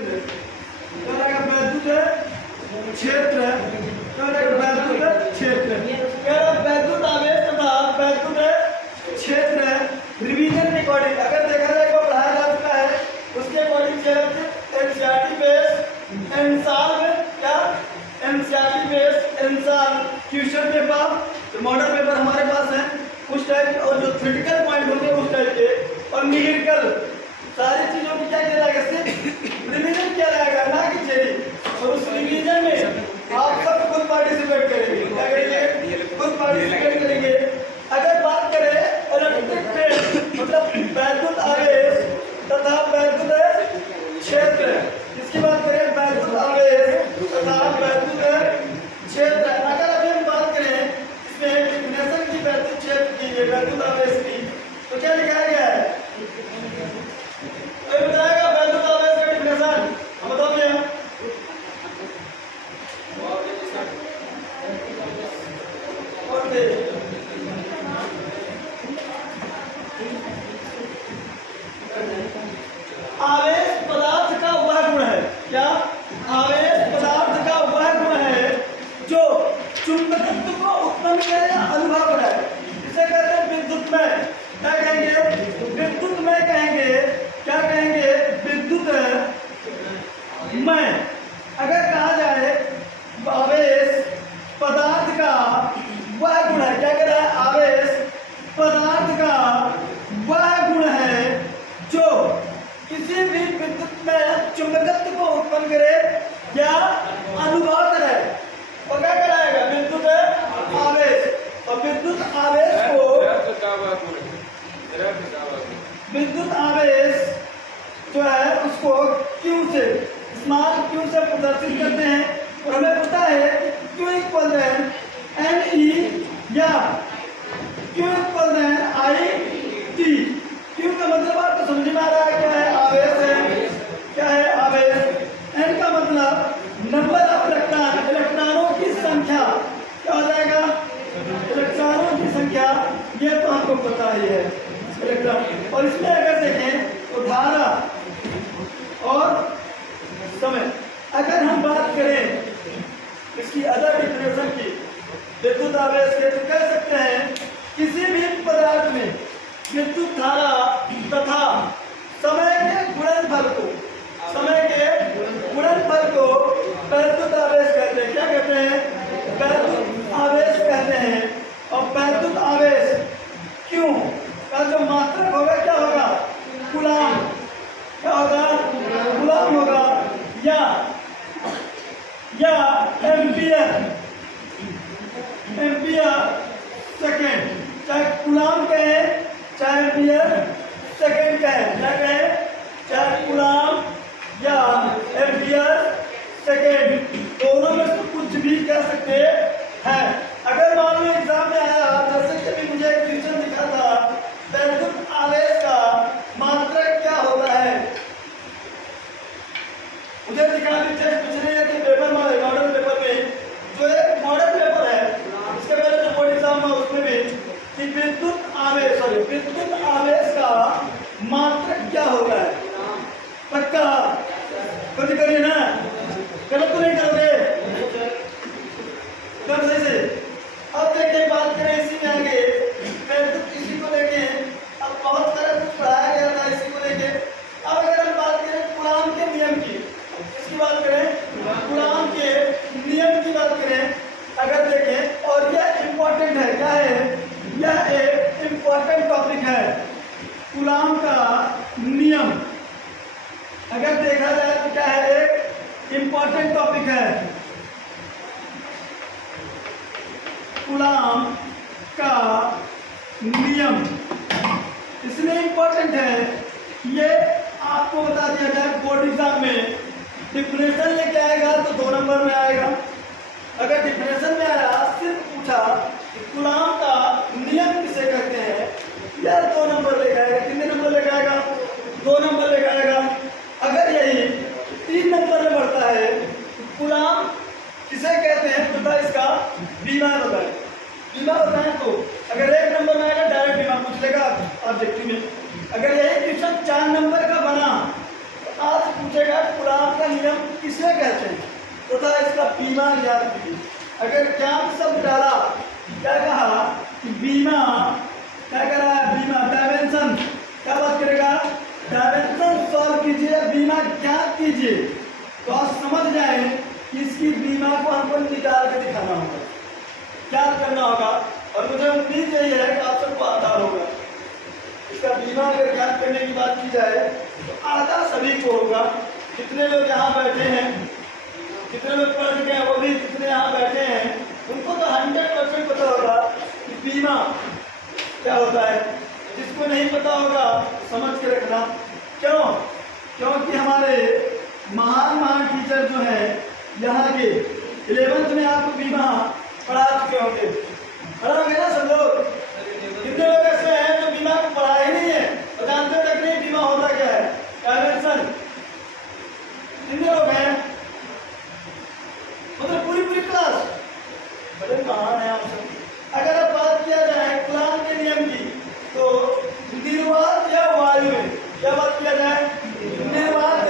क्षेत्र, क्या रहेगा वैद्युत क्षेत्र, क्या रहेगा वैद्युत क्षेत्र। क्या वैद्युत आवेश तथा वैद्युत क्षेत्र रिवीजन के अकॉर्डिंग अगर देखा जाए को पढ़ाया जा चुका है उसके अकॉर्डिंग एनसीईआरटी बेस एनसाल क्या एनसीईआरटी बेस एनसाल क्वेश्चन पेपर तो मॉडल पेपर हमारे पास है उस टाइप और जो थ्योरेटिकल पॉइंट होंगे उस टाइप के और न्यूमेरिकल सारी चीजों की क्या किया जाएगा सिर्फ रिवीजन किया जाएगा ना कि थ्योरी। और उस रिवीजन में आप सब खुद पार्टिसिपेट करेंगे, क्या करेंगे खुद पार्टिसिपेट करेंगे। अगर बात करें इलेक्ट्रिक फील्ड मतलब वैद्युत आवेश तथा वैद्युत क्षेत्र, इसकी बात करें वैद्युत आवेश तथा वैद्युत क्षेत्र। अगर अभी हम बात करें इसमें डिफिनेशन की वैद्युत क्षेत्र की वैद्युत आवेश की तो क्या लिखा गया है तो बताएगा वैद्युत आवेश का डिफिनेशन हम बताओ भैया। आवेश पदार्थ का वह गुण है, क्या आवेश पदार्थ का वह गुण है जो चुंबकत्व को उत्पन्न करे या अनुभव कराए। इसे कहते हैं विद्युत में, क्या कहेंगे विद्युत में कहेंगे, क्या कहेंगे विद्युत में। अगर कहा जाए आवेश पदार्थ का वह गुण है, क्या कह रहा है आवेश पदार्थ का वह गुण है जो किसी भी विद्युत में चुंबकत्व को उत्पन्न करे या अनुभव करे और क्या कराएगा विद्युत आवेश। और विद्युत आवेश को विद्युत आवेश जो है उसको Q से स्मॉल Q से प्रदर्शित करते हैं और हमें पता है Q इक्वल एन ई या Q equal I T. Q का मतलब आपको समझ में आ रहा है क्या है आवेश है, क्या है आवेश। N का मतलब नंबर ऑफ इलेक्ट्रॉन, इलेक्ट्रॉनों की संख्या क्या हो जाएगा इलेक्ट्रॉनों की संख्या, ये तो हमको पता ही है इलेक्ट्रॉन। और इसमें अगर देखें तो धारा और समय। अगर हम बात करें इसकी अदर डिफिनेशन की विद्युत आवेश के तो कह सकते हैं किसी भी पदार्थ में विद्युत धारा तथा समय के गुणनफल को, समय के गुणनफल को वैद्युत आवेश कहते हैं। क्या कहते हैं वैद्युत आवेश कहते हैं। और वैद्युत आवेश क्यों का जो मात्रक होगा क्या होगा कूलाम, क्या होगा कूलाम होगा या एम्पियर, एम्पियर सेकेंड, चाहे कूलाम कहे चाहे एम्पियर सेकेंड कहे, क्या कहे चाहे कूलाम या एम्पियर सेकेंड, दोनों में से कुछ भी कह सकते हैं। अगर मान लो एग्जाम में आया जैसे कि अभी मुझे एक क्वेश्चन दिखा था वैद्युत आवेश का मात्रक क्या होता है, मुझे दिखा भी टेस्ट पूछ रही है कि पेपर में मॉडल पेपर में जो एक मॉडल पेपर है इसके पहले जो बोर्ड एग्जाम में उसमें भी कि विद्युत आवेश का मात्रक क्या होता है। पक्का कुछ करिए ना, गलत तो नहीं करोगे कर सही से। अब देखिए बात करें इसी में आगे वैद्युत इसी को लेके अब बहुत सारा कुछ पढ़ाया गया था इसी को लेके। अब अगर हम बात करें कूलाम के नियम की, इसकी बात करें कूलाम के नियम की बात करें अगर देखें और यह इम्पोर्टेंट है, क्या है यह एक इम्पोर्टेंट टॉपिक है कूलाम का नियम। अगर देखा जाए तो क्या है एक इम्पोर्टेंट टॉपिक है कूलाम का नियम। इसलिए इम्पोर्टेंट है ये आपको बता दिया जाए बोर्ड एग्जाम में डिफिनेशन लेके आएगा तो 2 नंबर में आएगा। अगर डिफिनेशन में आया सिर्फ पूछा कि कूलाम का नियम किसे कहते हैं या 2 नंबर लेके आएगा। कितने नंबर लेके आएगा 2 नंबर लेके आएगा। अगर यही 3 नंबर में बढ़ता है कूलाम किसे कहते हैं पता इसका बीमा बताए, बीमा बताएं तो अगर 1 नंबर में आएगा डायरेक्ट बीमा पूछ लेगा ऑब्जेक्टिव में। अगर यही क्वेश्चन 4 नंबर का बना तो आज पूछेगा कूलाम नियम किसे कहते हैं तथा इसका बीमा ज्ञात कीजिए। अगर ज्ञात शब्द डाला, क्या कहा कि बीमा, क्या कह रहा है, बीमा डायमेंशन, क्या बात करेगा, डायमेंशन सॉल्व कीजिए, बीमा ज्ञात कीजिए। तो आप समझ जाए कि इसकी बीमा को हमको निकाल के दिखाना होगा, क्या करना होगा। और मुझे उम्मीद यही है कि आप सबको आता होगा। इसका बीमा अगर ज्ञात करने की बात की जाए तो आता सभी को होगा। जितने लोग यहाँ बैठे हैं, जितने लोग पढ़ चुके हैं, वो भी जितने यहाँ बैठे हैं, उनको तो 100% पता होगा कि बीमा क्या होता है। जिसको नहीं पता होगा समझ के रखना। क्यों? क्योंकि हमारे महान महान टीचर जो हैं यहाँ के 11th में आपको बीमा पढ़ा चुके होंगे, पढ़ा होंगे ना सब लोग। कितने लोग ऐसे हैं जो बीमा को पढ़ा ही नहीं है और जानते तक नहीं बीमा होता क्या है, डायमेंशन। कितने लोग हैं, मतलब पूरी क्लास, बड़े महान है आप सब। अगर अब बात किया जाए कलाम के नियम की, तो निर्वात या वायु में, क्या बात किया जाए, निर्वात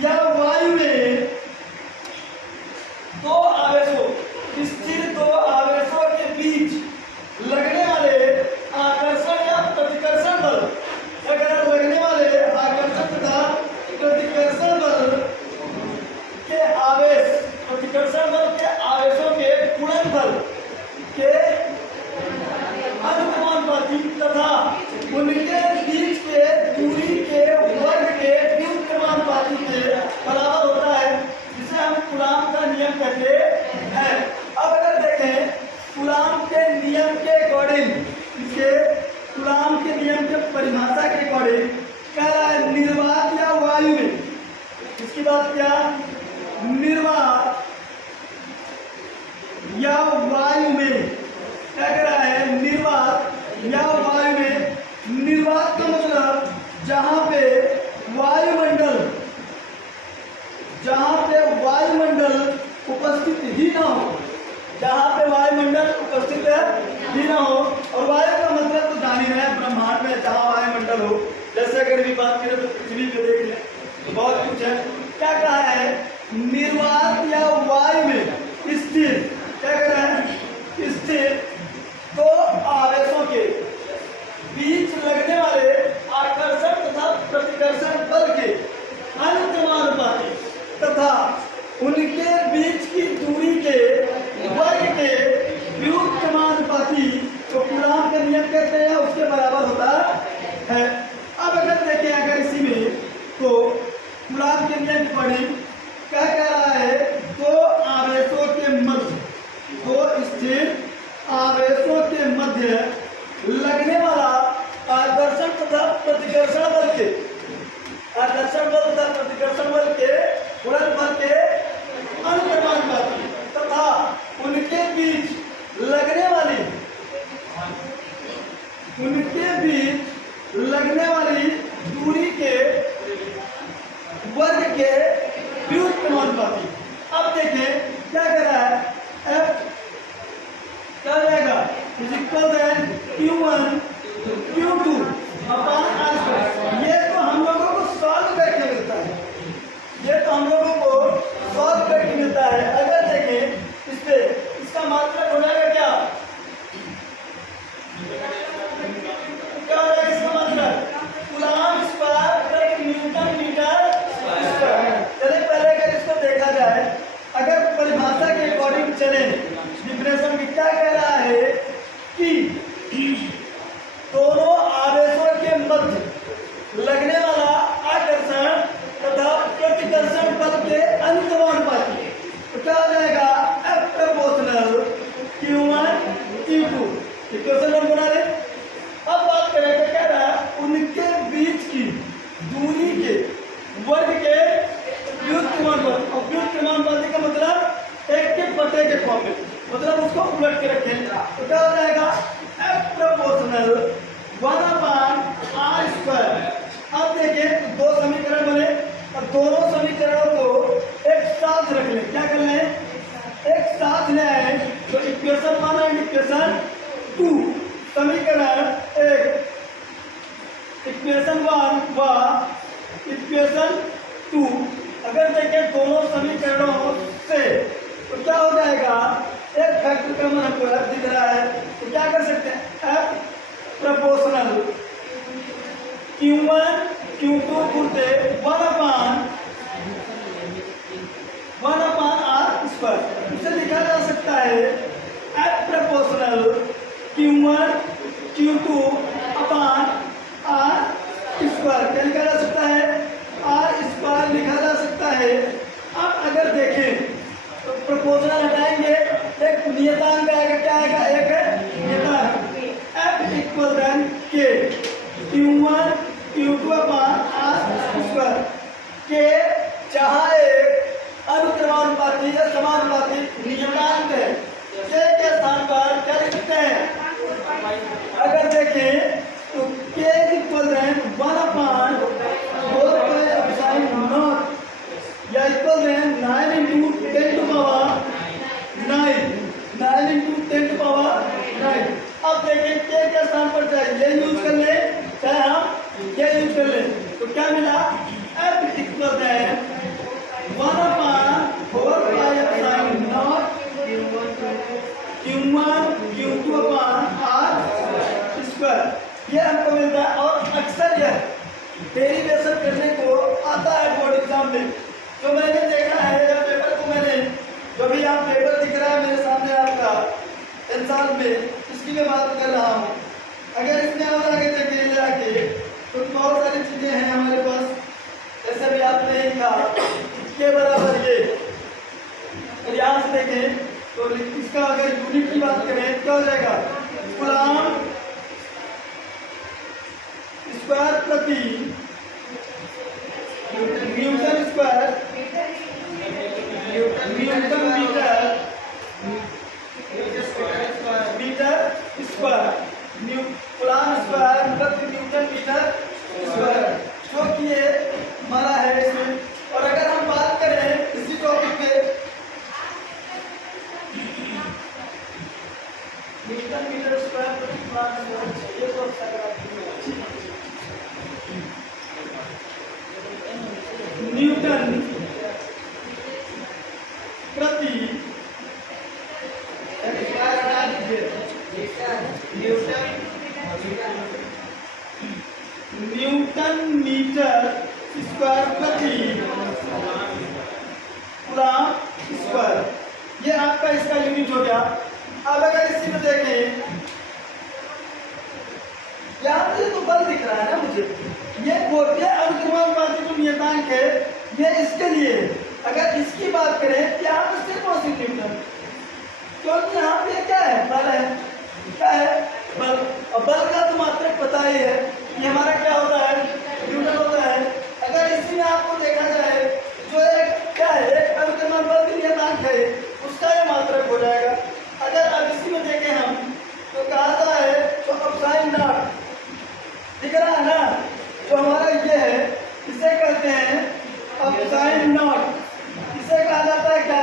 या वायु में दो आवेशों, स्थिर दो आवेशों के बीच लगने वाले आकर्षण या प्रतिकर्षण बल, अगर लगने वाले आकर्षण तथा प्रतिकर्षण बल के आवेश, प्रतिकर्षण बल के आवेशों के गुणनफल के अनुपाती तथा उनके बीच के दूरी के वर्ग के व्युत्क्रमानुपाती के बराबर होता है, जिसे हम कूलाम का नियम कहते हैं। अब अगर देखें कूलाम के नियम के अकॉर्डिंग, इसे कूलाम के नियम के परिभाषा के अकॉर्डिंग कह रहा है निर्वात या वायु में, इसकी बात क्या, निर्वात या वायु में, क्या कह रहा है, निर्वात या वायु में। निर्वात का मतलब जहां पे वायुमंडल, जहां पे वायुमंडल उपस्थित ही ना हो, जहां पे वायुमंडल उपस्थित ही ना हो। और वायु का मतलब तो जान ही रहे हैं, ब्रह्मांड में जहां वायुमंडल हो। जैसे अगर भी बात करें तो पृथ्वी पे देख लें तो बहुत कुछ है। क्या कहा है, निर्वात या वायु में स्थिर, क्या कह रहा है, स्थिर दो आवेशों के बीच लगने वाले आकर्षण तथा प्रतिकर्षण बल के अनुक्रमानुपाती तथा उनके बीच की दूरी के वर्ग के व्युत्क्रमानुपाती को कूलाम का नियम कहते हैं, उसके बराबर होता है। अब अगर देखें अगर इसी में, तो कूलाम के नियम की पढ़ी क्या कह रहा है, दो आवेशों के मध्य, दो स्थिर आवेशों के मध्य लगने वाला आकर्षण तथा प्रतिकर्षण बल के, आकर्षण बल तथा प्रतिकर्षण बल के गुणनफल के अनुक्रमानुपाती तथा उनके बीच लगने वाली, उनके बीच लगने वाली दूरी के वर्ग के व्युत्क्रमानुपाती। अब देखें क्या कर रहा है, F क्या हो जाएगा, is equal then Q1 Q2 upon R square. ये तो हम लोगों को सॉल्व करके मिलता है, ये तो हम लोगों को सॉल्व करके मिलता है। अगर देखें इस पे, इसका मतलब हो जाएगा क्या, क्या हो जाएगा इसका मतलब, कूलाम स्क्वायर प्रति न्यूटन मीटर स्क्वायर। चलिए पहले अगर इसको देखा जाए, अगर परिभाषा के अकॉर्डिंग चले, डिफिनेशन में क्या कह रहा है कि दोनों आवेशों के मध्य लगने वाला आकर्षण तथा प्रतिकर्षण बल के अनुक्रमानुपाती, तो क्या हो जाएगा, F proportional Q1 Q2। Equation हम बना रहे। अब बात करें तो कह रहा है उनके बीच की दूरी के वर्ग के व्युत्क्रमानुपाती, और व्युत्क्रमानुपाती का मतलब एक के बटे के फॉर्म में, मतलब उसको उलट के रखें तो क्या हो जाएगा, F प्रोपोर्शनल 1/r स्क्वायर। अब देखें दो समीकरण बने और दोनों समीकरणों को एक साथ रख लें, क्या कर लें, एक साथ ले आए तो इक्वेशन 1 और इक्वेशन 2, समीकरण एक, इक्वेशन 1 व इक्वेशन 2 अगर देखें फैक्टर कॉमन हमको F दिख रहा है, तो क्या कर सकते हैं, F proportional Q1 Q2 गुणते 1/r²। इसे लिखा जा सकता है F proportional Q1 Q2 upon r²। क्या लिखा जा सकता है, r² लिखा जा सकता है। अब अगर देखें तो प्रोपोर्शनल हटाएंगे, एक नियतांक आएगा, क्या आएगा, एक नियतांक F equal then K Q1 Q2 upon r²। K जहाँ एक अनुक्रमानुपाती या समानुपाती नियतांक है, K के स्थान पर क्या लिख सकते हैं, अगर देखें तो K इक्वल देन 1/4π0 या इक्वल देन 9 × 10⁹ अब देखें K के स्थान पर चाहे ये यूज कर ले, चाहे हम ये यूज कर ले, तो क्या मिला, F equal then 1/4π0 Q1 Q2 upon r²। ये हमको मिलता है। और अक्सर यह डेरिवेशन करने को आता है बोर्ड एग्जाम में, जो मैंने देखा है जब पेपर को मैंने, जो भी आप पेपर दिख रहा है मेरे सामने आपका इंसान में, इसकी मैं बात कर रहा हूँ। अगर इसमें और आगे देखें जाके तो बहुत सारी चीजें हैं हमारे पास, जैसे भी आपने लिखा के बराबर ये, और यहाँ से देखें तो इसका अगर यूनिट की बात करें क्या हो जाएगा, कूलम स्क्वायर प्रति newton square metre square coulomb square प्रति न्यूटन मीटर स्क्वायर, जो कि ये हमारा है इसमें। और अगर हम बात करें इसी टॉपिक पे, न्यूटन मीटर स्क्वायर प्रति कूलम स्क्वायर, ये तो अच्छा न्यूटन प्रति न्यूटन मीटर स्क्वायर प्रति कूलम स्क्वायर, ये आपका इसका यूनिट हो गया। अब अगर इसी में देखें, यहाँ पे तो बल दिख रहा है ना मुझे, ये अनुक्रमानुपाती जो नियतांक है ये इसके लिए। अगर इसकी बात करें यहाँ पर सिर्फ न्यूटन, क्योंकि यहाँ पे क्या है, बल है, क्या है, बल। और बल का तो मात्रक पता ही है, ये हमारा क्या होता है, न्यूटन होता है। अगर इसी में आपको देखा जाए जो एक क्या है, एक अनुक्रमानुपाती नियतांक है, उसका ये मात्रक हो जाएगा। अगर अब इसी में देखें हम तो कहा है तो अपसाइन नॉट दिख रहा है ना, जो हमारा ये है इसे कहते हैं अपसाइन नॉट। इसे कहा जाता है क्या,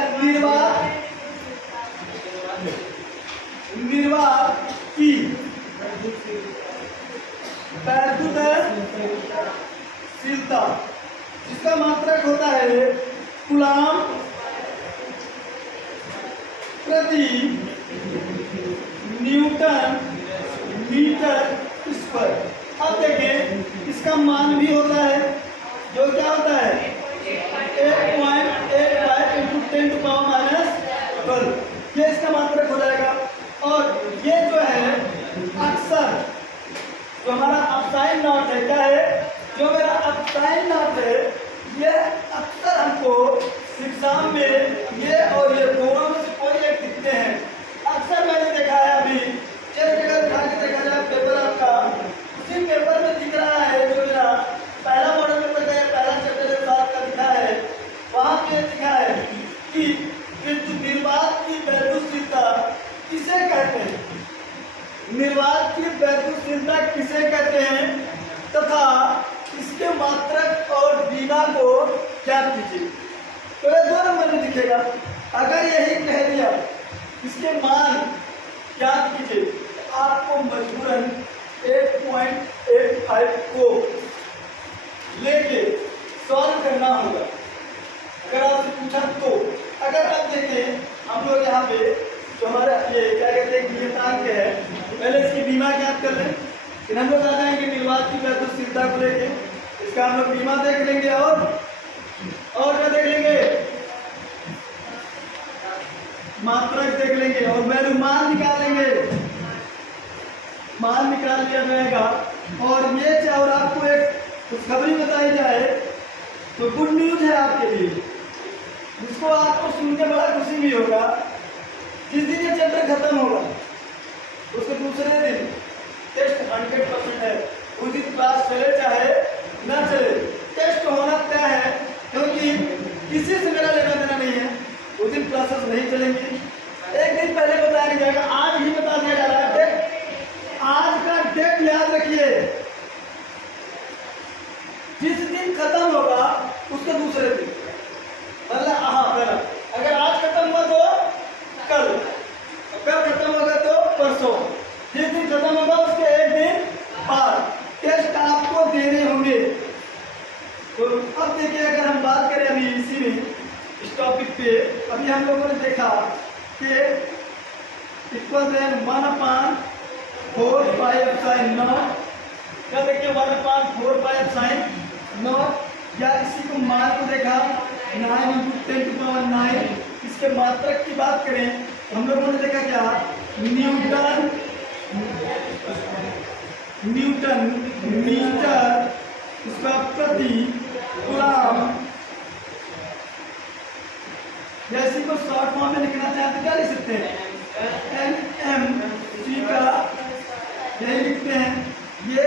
निर्वात की वैद्युतशीलता, जिसका मात्रक होता है कूलम प्रति न्यूटन मीटर स्क्वायर। अब देखें इसका मान भी होता है, जो क्या होता है 8.85 × 10⁻12, ये इसका मात्रक हो जाएगा। और ये जो है अक्सर जो हमारा अपसाइन नॉट है, क्या है, जो मेरा अपसाइन नॉट है, ये अक्सर हमको एग्जाम में ये और ये दोनों में से कोई एक दिखते हैं। अक्सर मैंने देखा है, अभी जिस जगह उठा के देखा जाए पेपर आपका, उसी पेपर में दिख रहा है, जो मेरा पहला मॉडल पेपर का पहला चैप्टर का दिखा है, वहाँ पे दिखा है कि निर्वात की वैद्युतशीलता किसे कहते हैं, निर्वात की वैद्युतशीलता किसे कहते हैं, तथा इसके मात्रक और बीना को ज्ञात कीजिए। तो ये 2 नंबर में दिखेगा। अगर यही कह दिया इसके मान ज्ञात कीजिए, आपको मजबूरन 8.85 को लेके सॉल्व करना होगा। अगर आपसे पूछा तो अगर आप देखें हम लोग यहाँ पे तो हमारा ये क्या कहते हैं नियतांक है, पहले इसकी बीमा ज्ञात कर लें, फिर हम लोग आ जाएंगे निर्वात की गतिशीलता को लेके, इसका हम लोग बीमा देख लेंगे और क्या देख लेंगे, मात्रक देख लेंगे और वैल्यू मान निकाल लेंगे, मान निकाल लिया जाएगा। और ये और आपको एक खुशखबरी बताई जाए तो गुड न्यूज है आपके लिए, जिसको आपको सुन के बड़ा खुशी भी होगा। जिस दिन ये चैप्टर खत्म होगा उसके दूसरे दिन टेस्ट 100% है, उस दिन क्लास चले चाहे ना चले, टेस्ट होना तय है, क्योंकि किसी से मेरा लेना देना नहीं है। उस दिन क्लासेस नहीं चलेंगी, एक दिन पहले बताया नहीं जाएगा, आज ही बता दिया जा रहा है। डेट, आज का डेट याद रखिए, जिस दिन खत्म होगा उसके दूसरे दिन, मतलब पहला अगर आज खत्म हुआ तो कल, कल खत्म होगा तो परसों, जिस दिन खत्म होगा उसके एक दिन बाद टेस्ट आपको देने होंगे। तो अब देखिए, अगर हम बात करें अभी इसी में इस टॉपिक पे, अभी हम लोगों ने देखा कि equal then 1/4 pi epsilon naught, क्या देखिए 1/4 पाई एप्सिलॉन नॉट, या इसी को मान को देखा 9 × 10⁹, इसके मात्रक की बात करें हम लोगों ने देखा क्या, न्यूटन मीटर इसका प्रति गुलाम, या इसी को शॉर्ट फॉर्म में लिखना चाहते तो क्या लिख सकते हैं, NMC का यही लिखते हैं ये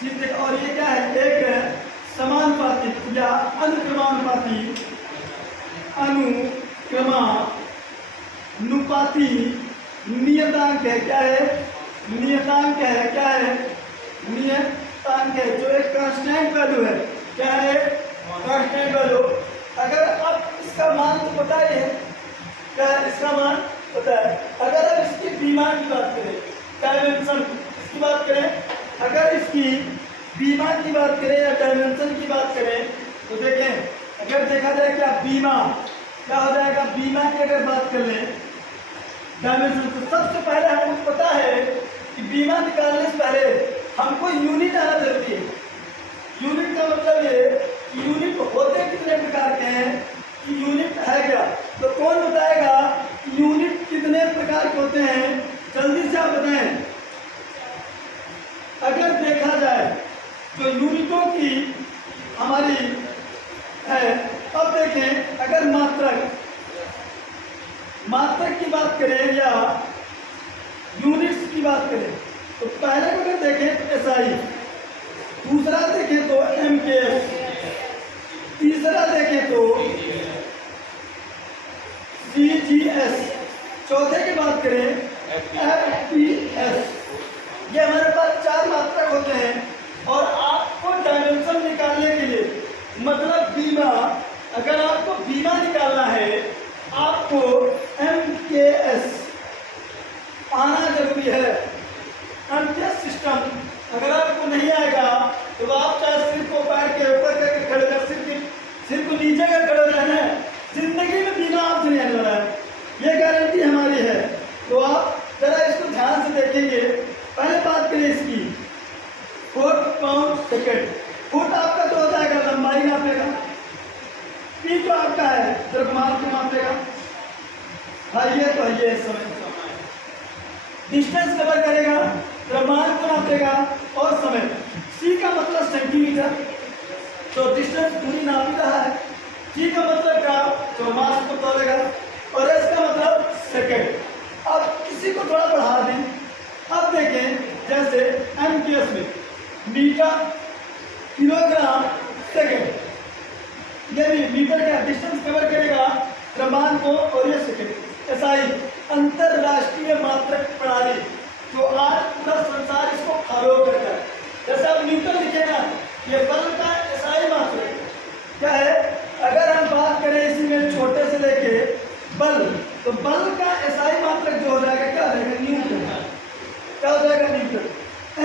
चीज। और ये क्या है, एक समानुपाती या अनुक्रमानुपाती नियतांक है। क्या है, नियतांक है, क्या है, नियतांक है, जो एक कांस्टेंट वैल्यू है। क्या है, कांस्टेंट वैल्यू। अगर अब इसका मान तो पता ही है, क्या है, इसका मान पता है। अगर अब इसकी बीमा की बात करें, डायमेंशन इसकी बात करें, अगर इसकी बीमा की बात करें या डायमेंशन की बात करें तो देखें, अगर देखा जाए क्या बीमा क्या हो जाएगा, बीमा की अगर बात कर लें डायमेंशन, तो सबसे पहले हमको पता है कि बीमा निकालने से पहले हमको यूनिट आना जरूरी है। यूनिट का मतलब ये कि यूनिट होते कितने प्रकार के हैं, कि यूनिट है क्या, तो कौन बताएगा यूनिट कितने प्रकार के होते हैं, जल्दी से आप बताएं। अगर देखा जाए तो यूनिटों की हमारी है। अब देखें, अगर मात्रक की बात करें या यूनिट्स की बात करें तो पहले को अगर देखें तो SI, दूसरा देखें तो MKS, तीसरा देखें तो CGS, चौथे की बात करें FPS। ये हमारे पास 4 मात्रक होते हैं। और आपको डायमेंशन निकालने के लिए, मतलब बीमा, अगर आपको बीमा निकालना है आपको MKS आना जरूरी है। MKS सिस्टम अगर आपको नहीं आएगा तो आप चाहे सिर को पैर के ऊपर करके खड़े कर, सिर को नीचे कर खड़े रहना है, जिंदगी में बीमा आपसे नहीं आने वाला है, ये गारंटी हमारी है। तो आप जरा इसको ध्यान से देखेंगे। पहले बात करें इसकी, फुट पाउंड सेकेंड। फुट आपका तो हो जाएगा लंबाई नापेगा, पी जो आपका है द्रव्यमान को मापेगा, ये तो ये समय डिस्टेंस कवर करेगा, द्रव्यमान को नापेगा और समय। सी का मतलब सेंटीमीटर, तो डिस्टेंस दूरी नाप ही रहा है। जी का मतलब क्या, तो मास को तोलेगा। और एस का मतलब सेकेंड। अब इसी को थोड़ा बढ़ा दें, अब देखें जैसे MKS में मीटर किलोग्राम सेकेंड, ये भी मीटर का डिस्टेंस कवर करेगा, द्रव्यमान को, और ये सेकेंड। SI अंतरराष्ट्रीय मात्रक प्रणाली, जो आज पूरा संसार इसको फॉलो करता है। जैसे आप न्यूटन लिखे ना, ये बल का SI मात्रक क्या है। अगर हम बात करें इसी में छोटे से लेके बल, तो बल का SI मात्रक जो हो जाएगा क्या हो जाएगा, न्यूटन। क्या हो जाएगा, न्यूटन।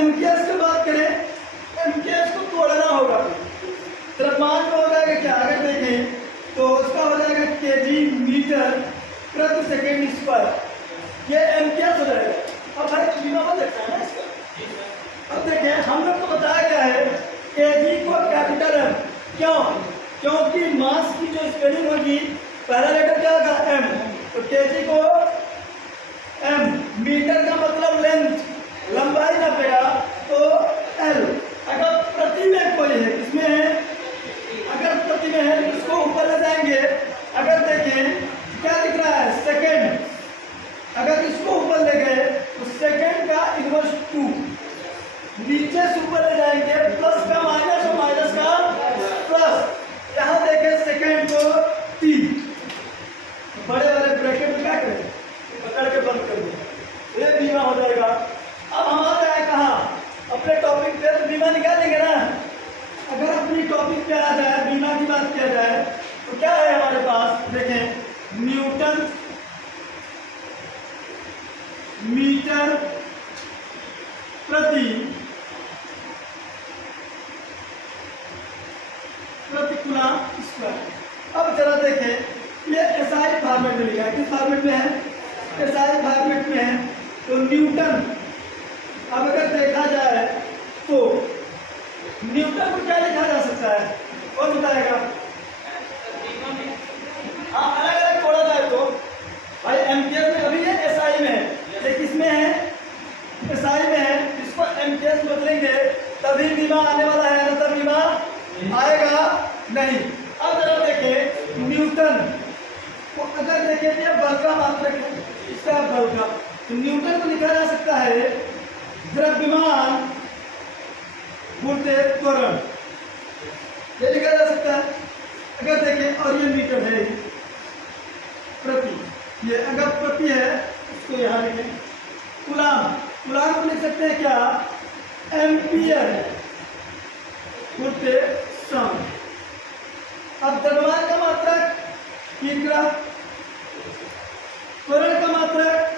MKS की बात करें, MKS को तोड़ना होगा, द्रव्यमान को हो जाएगा क्या, अगर देखें तो उसका हो जाएगा kg मीटर प्रति सेकेंड स्क्वायर। ये एम्पियर्स हो जाएगा। अब भाई बीमा बन सकता है ना इसका। अब देखिए हम लोग को बताया गया है केजी को कैपिटल एम, क्यों? क्योंकि मास की जो स्पेलिंग होगी पहला लेटर क्या होगा? एम। तो केजी को एम, मीटर का मतलब लेंथ, लंबाई नापेगा तो एल। अगर प्रति में कोई है, किसमें है? अगर प्रति में है इसको ऊपर ले जाएंगे। अगर देखें क्या दिख रहा है? सेकेंड। अगर इसको ऊपर ले गए तो सेकेंड का इनवर्स 2, नीचे से ऊपर ले जाएंगे प्लस का माइनस और माइनस का प्लस। यहाँ देखें सेकेंड को 3, बड़े बड़े ब्रैकेट में क्या करें? पकड़ के बंद कर दें, ये बीमा हो जाएगा। अब हम आते हैं कहाँ? अपने टॉपिक पे, तो बीमा निकालेंगे ना। अगर अपनी टॉपिक पे आ जाए, बीमा की बात किया जाए तो क्या है हमारे पास? देखें न्यूटन मीटर प्रति कूलम स्क्वायर। अब जरा देखें ये एसआई फॉर्मेट में लिखा है। किस फॉर्मेट में है? एसआई फॉर्मेट में है। तो न्यूटन, अब अगर देखा जाए तो न्यूटन को क्या लिखा जा सकता है? कौन बताएगा? हाँ, अलग अलग छोड़ा जाए तो भाई एम्पियर में, अभी ये एसआई में है, ये किसमें है? एसआई में है। इसको एम्पियर बदलेंगे तभी बीमा आने वाला है, ना तब बीमा आएगा नहीं। अब जरा देखें न्यूटन को, अगर देखें ये बल का मात्रक है, इसका बल का, तो न्यूटन को लिखा जा सकता है द्रव्यमान गुणित त्वरण, ये लिखा जा सकता है। अगर देखें, और ये मीटर है प्रति, ये अगर प्रति है इसको यहाँ लिखें। कूलम, कूलम को लिख सकते हैं क्या? एम्पियर गुणित समय। अब द्रव्यमान का मात्रक किग्रा, त्वरण का मात्रक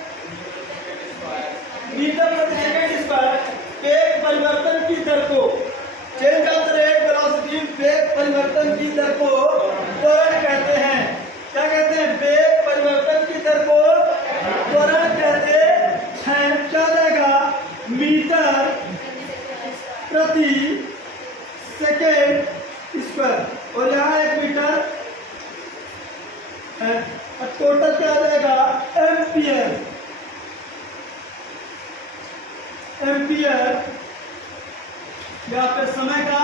मीटर प्रति सेकंड स्क्वायर। वेग परिवर्तन की दर को, change of the rate velocity, वेग परिवर्तन की दर को त्वरण कहते हैं। क्या कहते हैं? वेग परिवर्तन की दर को त्वरण कहते हैं। क्या जाएगा? मीटर प्रति सेकेंड स्क्वायर। और यहाँ 1 मीटर है। टोटल क्या आ जाएगा? एम्पियर। एम्पियर यहाँ पे समय का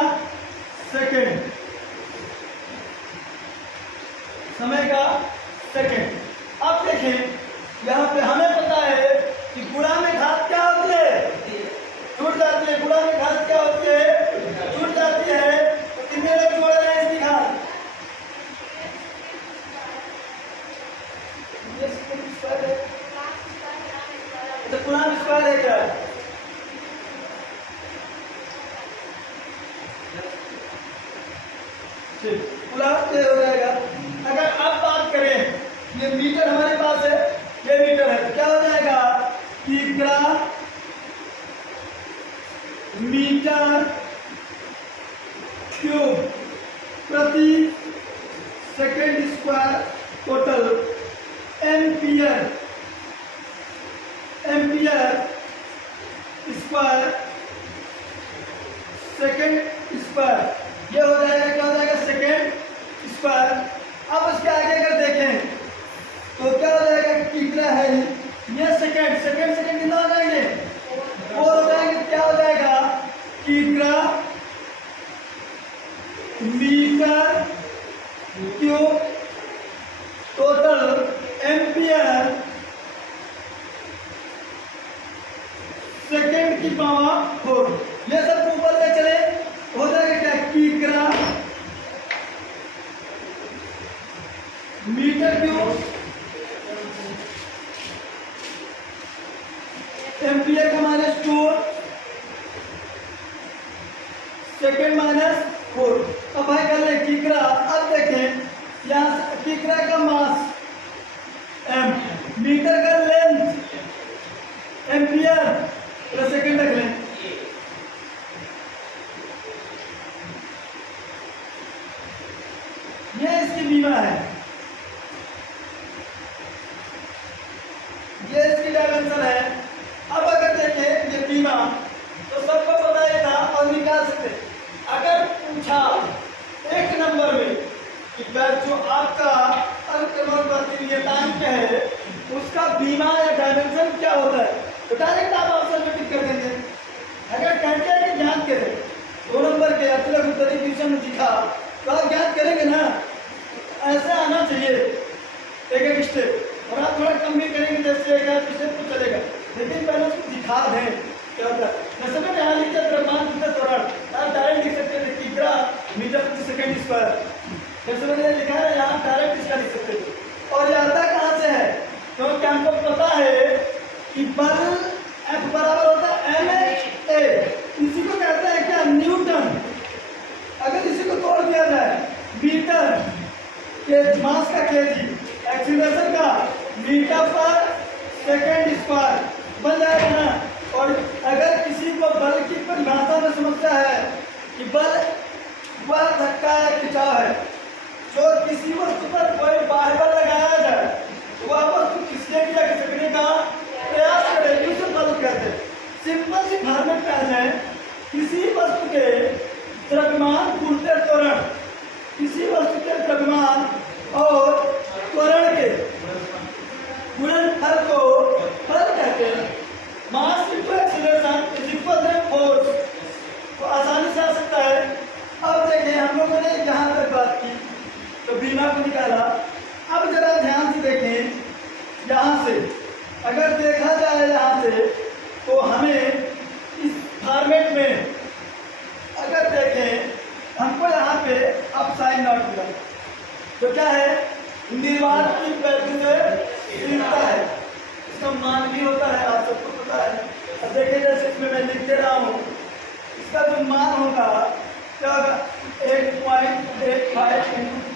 सेकेंड, समय का सेकेंड। अब देखें यहाँ पे हमें पता है कि गुणा में घात क्या होती है? छूट जाती है। गुणा में घात क्या होती है? छूट जाती है। तो कितने लोग जोड़ रहे हैं इसकी घात? तो कूलम स्क्वायर है क्या? कूलम हो जाएगा। अगर अब बात करें, ये मीटर हमारे पास है, ये मीटर है, तो क्या हो जाएगा? किग्रा मीटर क्यूब प्रति second square total ampere, ampere square second square. ये हो जाएगा, क्या हो जाएगा? Second square. अब उसके आगे अगर देखें तो क्या हो जाएगा? किग्रा है ये सेकेंड, सेकेंड सेकेंड कितना हो जाएंगे? 4 हो जाएंगे। क्या हो जाएगा? किग्रा metre cube total ampere second की पावर 4। ये सब ऊपर ले चले, हो जाएगा क्या? किग्रा मीटर क्यूब एम्पियर का -2 सेकेंड -4। अब भाई कर ले किग्रा। अब देखें यहाँ किग्रा का मास एम, मीटर का लेंथ एम्पियर प्लस सेकेंड रख लें। ये इसकी बीमा है, ये इसकी आपका टाइम क्या है, उसका बीमा या डायमेंशन क्या होता है, तो डायरेक्ट आप ऑप्शन में टिक कर देंगे। अगर घंटे की जांच करें 2 नंबर के अतिरिक्त उत्तरी क्वेश्चन में दिखा तो आप ज्ञात करेंगे ना, ऐसा आना चाहिए एक एक स्टेप, और आप थोड़ा कम भी करेंगे जैसे एक आध स्टेप तो चलेगा, लेकिन पहले उसको दिखा दें क्या होता है। जैसे मैंने यहाँ लिखा द्रव्यमान कितने त्वरण, आप डायरेक्ट लिख सकते थे किग्रा मीटर प्रति सेकंड स्क्वायर, जैसे मैंने लिखा है यहाँ डायरेक्ट इसका लिख सकते थे। और ये आता कहाँ से है, क्योंकि हमको पता है कि बल F बराबर होता है ma, इसी को कहते हैं क्या, न्यूटन। अगर इसी को तोड़ दिया जाए मीटर के मास का केजी, एक्सीलरेशन का मीटर पर सेकंड स्क्वायर बन जाएगा ना। और अगर किसी को बल की परिभाषा में समस्या है कि बल वह धक्का या खिंचाव है जो किसी वस्तु पर कोई बाह्य बल लगाया जाए, तो वह वस्तु खिसकेगी या खिसकने का प्रयास करेगी, उसे बल कहते हैं। सिंपल सी फॉर्मेट में आ जाए, किसी वस्तु के द्रव्यमान उल्टे त्वरण, किसी वस्तु के द्रव्यमान और त्वरण के गुणनफल को बल कहते हैं। Mass into acceleration is equal to force, तो आसानी से आ सकता है। अब देखिए हम लोगों ने यहाँ तक बात की तो बीमा को निकाला। अब जरा ध्यान से देखें, यहाँ से अगर देखा जाए यहाँ से तो हमें इस फॉर्मेट में अगर देखें हमको यहाँ पे अब साइन नॉट मिला, तो क्या है, निर्वात की वैद्युत है, इसका मान भी होता है, आप सबको पता है। अब देखिए जैसे इसमें मैं लिख दे रहा हूँ, इसका जो मान होगा क्या होगा, 8.85 ×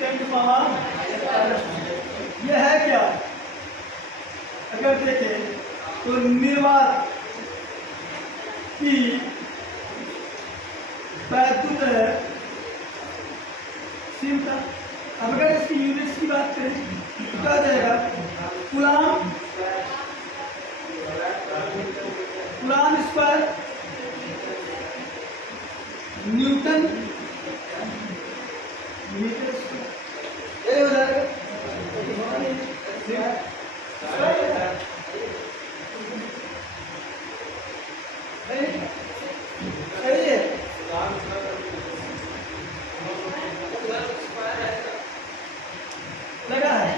10⁻⁻⁴। ये है क्या, अगर देखें तो निर्वात की वैद्युत शीलता। अब अगर इसकी यूनिट्स की बात करें तो क्या जाएगा, coulomb square newton metre square, ये हो जाएगा। सही है, लगा है।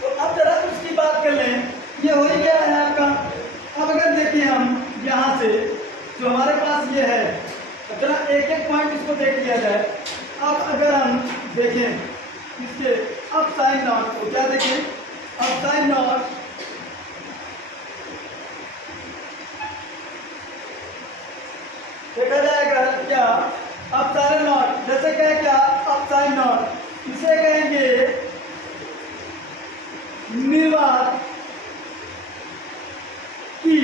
तो अब जरा उसकी बात कर लें, ये हो ही गया है आपका। अब अगर देखिए हम यहाँ से जो हमारे पास ये है, जरा एक एक पॉइंट इसको देख लिया जाए। अब अगर हम देखें इसके अब साइन नॉट को, क्या देखें, अब साइन नॉट देखा जाएगा क्या, अब साइन नॉट जैसे कहें क्या, अब साइन नॉट, इसे कहेंगे निर्वात की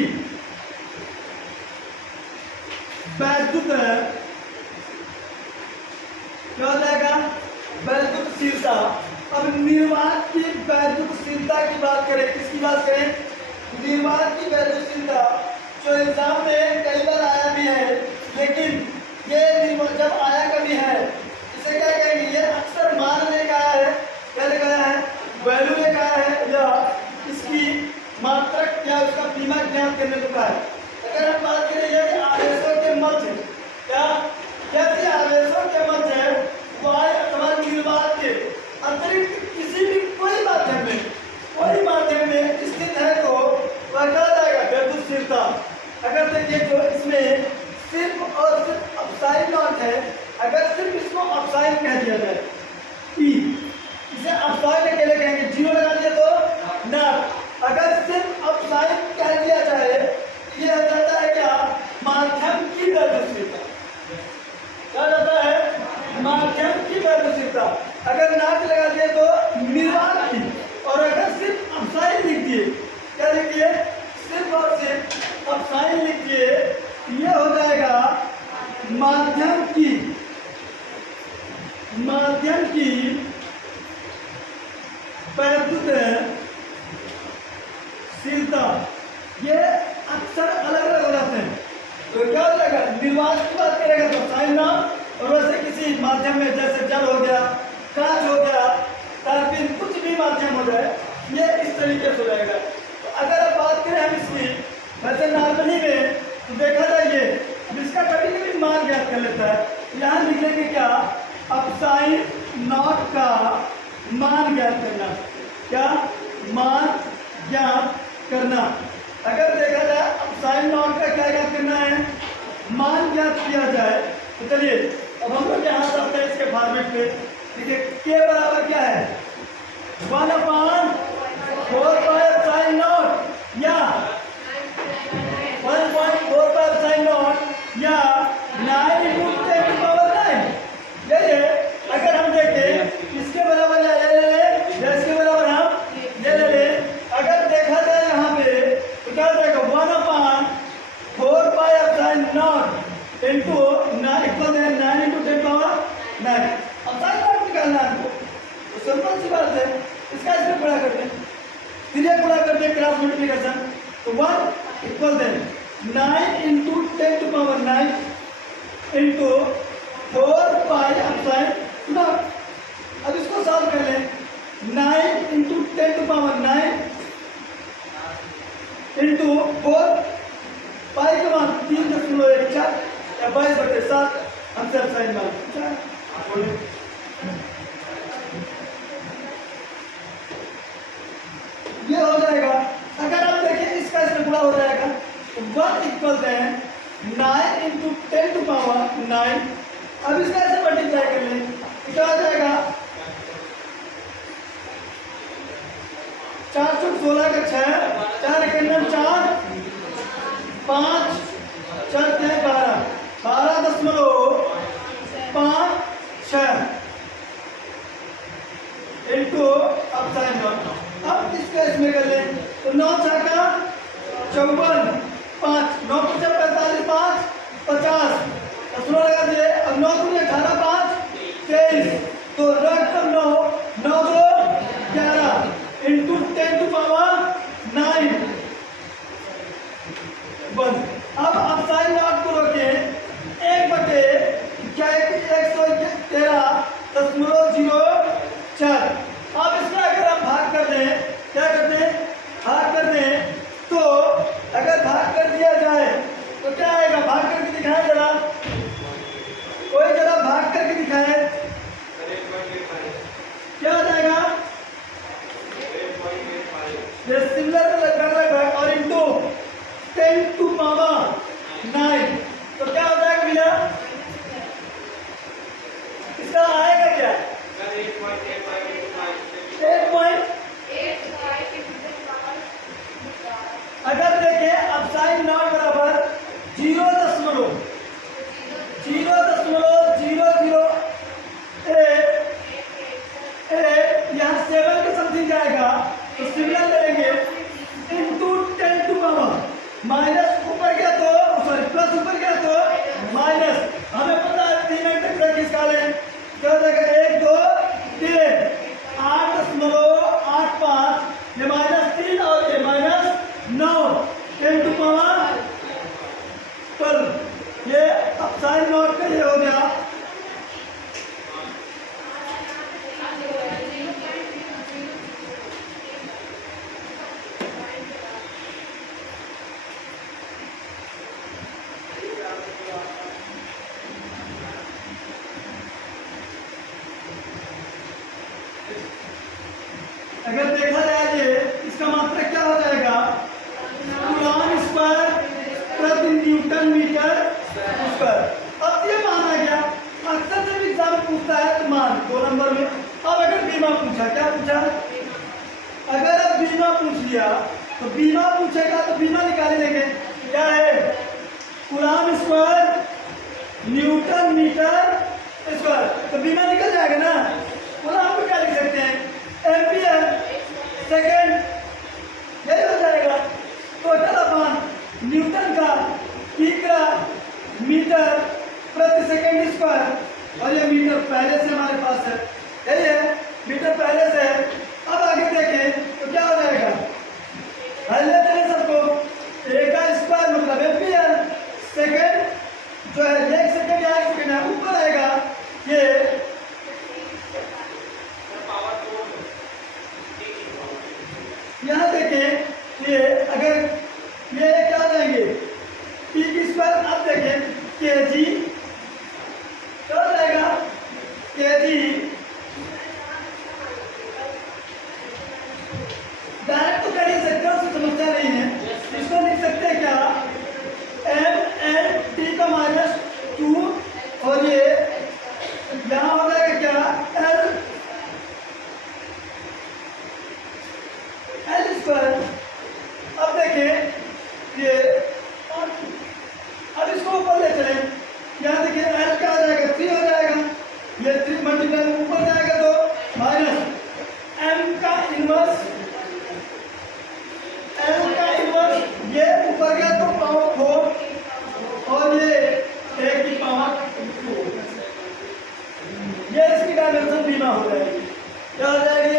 वैद्युत, क्या हो जाएगा, वैद्युतशीलता। अब निर्वात की वैद्युतशीलता की बात करें, किसकी बात करें, निर्वात की वैद्युतशीलता, जो एग्जाम में कई बार आया भी है, लेकिन ये जब आया कभी है, इसे क्या कहेंगे, ये अक्सर मान लेकर आया है, क्या लेकर आया है, वैल्यू लेकर आया है, या इसकी मात्रक या उसका बीमा ज्ञात करने को कहा है। अगर हम बात करें यदि आवेशों के मध्य, क्या यदि आवेशों के मध्य वायु अथवा निर्वात के अतिरिक्त किसी भी कोई माध्यम में स्थित है तो वह कहा जाएगा वैद्युतशीलता। अगर देखिए जो इसमें सिर्फ और सिर्फ अपसाइन नॉट है, अगर सिर्फ इसको अपसाइन कह दिया जाए, इसे अपसाइन अकेले कहेंगे, जीरो लगा दिया तो नॉट। अगर सिर्फ अपसाइन कह दिया जाए, ये हो जाता है क्या, माध्यम की वैद्युतशीलता, क्या जाता है, माध्यम की वैद्युतशीलता। अगर नाट लगा दिए तो निर्वात की, और अगर सिर्फ अपसाइन लिख दिए, क्या लिखिए, सिर्फ और सिर्फ अपसाइन लिख दिए, ये हो जाएगा माध्यम की वैद्युतशीलता। ये निवास की बात करेगा तो साइन नाउन, और वैसे किसी माध्यम में जैसे जल हो गया, कांच हो गया, तारपीन, कुछ भी माध्यम हो जाए, ये इस तरीके से हो जाएगा। तो अगर अब बात करें हम इसकी वैसे नॉर्मली में तो देखा जाइए, अब इसका कभी कभी मान ज्ञात कर लेता है। यहाँ लिखेंगे क्या, अब साइन नॉट का मान ज्ञात करना। क्या? मान ज्ञात करना। अगर देखा जाए अब साइन नॉट का क्या ज्ञात करना है, मान ज्ञात किया जाए, तो चलिए अब हम लोग यहाँ से आते हैं इसके फॉर्मेट पे। देखिए के बराबर क्या है, 1/4 साइन नॉट या 1.45 साइन नॉट या 9 × 10⁹। यही है। अगर हम देखें इसके बराबर या ये ले लें या इसके बराबर हम ये ले लें, अगर देखा जाए यहाँ पे तो क्या हो जाएगा, 1/4 साइन नॉट इंटू 9 = 9 × 10⁹। अब साइन नॉट निकालना है हमको, तो सिंपल सी बात है, इसका इसमें गुणा करते हैं, फिर ये गुणा करते हैं क्रॉस मल्टीप्लिकेशन, तो 1 = 9 × 10⁹ इंटू 4π नॉट। अब इसको सॉल्व कर लें, 9 × 10⁹ इंटू 4 पाई के मान 3.14 या 22/7 आंसर साइन मान। ये हो जाएगा। अगर आप देखें इसका इसमें गुणा हो जाएगा तो 1 = 9 × 10⁹। अब इसका ऐसे मल्टीप्लाई कर लें, क्या हो जाएगा, 4 × 16 का 6, 4 × 4, 5, 4 × 12, 12.56 इंटू अब साइन नॉट। अब इसका इसमें कर लें तो 9 × 4 = 54, 5 9 × 4 = 45, 5 50 10 लगा दिए। अब 9 × 18 5 23, तो रख 9 9 2 11 इंटू 10⁹ 1। अब साइन नॉट को रोके 1/113.04। अब इसका अगर हम भाग कर दें, क्या करते हैं, भाग कर दें, तो अगर भाग कर दिया जाए तो क्या आएगा, भाग करके दिखाएं जरा, कोई जरा भाग करके दिखाए, क्या हो जाएगा, ये सिमिलर में लगभग और इंटू 10⁹ तो क्या हो जाएगा भैया, इसका आएगा क्या, 8 अगर देखें अब साइन नॉट बराबर 0.0008 यहाँ 7 के समथिंग जाएगा, तो सिमिलर लेंगे इंटू 10⁻, माइनस ऊपर गया तो सॉरी प्लस ऊपर गया तो माइनस, हमें पता है 3 अंक तक किसका लें, क्या हो जाएगा, 1 2 3 8.85, ये -3 और ये -9 10⁻12। ये अब साइन नॉट का ये हो गया। अगर देखा जाए ये इसका मात्रक क्या हो जाएगा, कूलॉम स्क्वायर प्रति न्यूटन मीटर स्क्वायर। अब ये माना गया, अक्सर जब एग्जाम में पूछता है तो मान 2 नंबर में। अब अगर बीमा पूछा, क्या पूछा, अगर अब बीमा पूछ लिया तो बीमा पूछेगा तो बीमा निकाल लेंगे, क्या है, coulomb square newton metre square, तो बीमा निकल जाएगा ना। कूलॉम को क्या लिख सकते हैं, एम्पियर सेकेंड, यही हो जाएगा। टोटल अपॉन न्यूटन का किग्रा मीटर प्रति सेकेंड स्क्वायर, और ये मीटर पहले से हमारे पास है, यही है, मीटर पहले से है। अब आगे देखें तो क्या हो जाएगा, हल लेते हैं सबको, ए का स्क्वायर मतलब एम्पियर, सेकेंड जो है जाएंगे टी की स्क्वायर। अब देखें के जी क्या हो जाएगा, के जी डायरेक्ट तो कर ही सकते हो, उसकी समस्या नहीं है। इसको लिख सकते हैं क्या, एम एन टी का -2 और ये यहाँ हो जाएगा क्या एल एल स्क्वायर। अब देखें ये, अब इसको ऊपर ले चलें, यहाँ देखिए एल का आ जाएगा 3 हो जाएगा, ये 3 मल्टीप्लाई ऊपर जाएगा तो माइनस एम का इनवर्स, एल का इनवर्स ये ऊपर गया तो पावर 4 और ये ए की पावर 2, ये इसकी डायमेंशन बीमा हो जाएगी। क्या हो जाएगी,